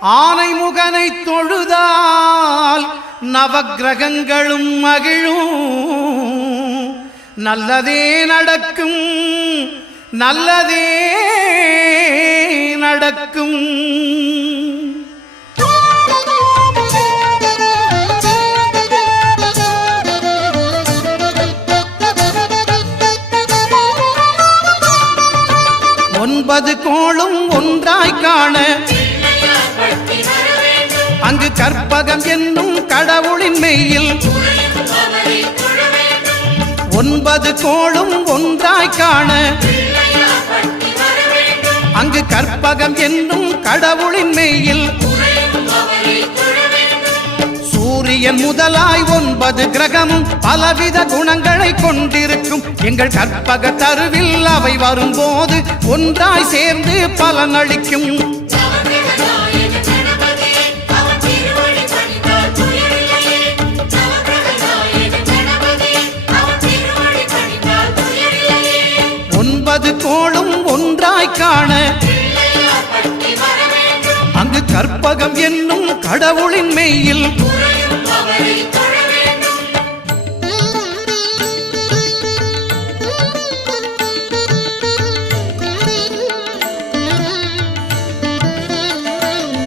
ஆனைமுகனை தொழுதால் நவக்கிரகங்களும் மகிழும். நல்லதே நடக்கும், நல்லதே நடக்கும். ஒன்பது கோளும் ஒன்றாய் காண அங்கு கற்பகம் என்னும் கடவுளின் மெய்யில் ஒன்பது கோளும் ஒன்றாய் காண அங்கு கற்பகம் என்னும் கடவுளின் மெய்யில் சூரியன் முதலாய் 9 கிரகமும் பலவித குணங்களை கொண்டிருக்கும். எங்கள் கற்பக தருவில் அவை வரும்போது ஒன்றாய் சேர்ந்து பலனளிக்கும். ஒன்பது கோளும் ஒன்றாய் காண அங்கு கற்பகம் என்னும் கடவுளின் மெய்யில்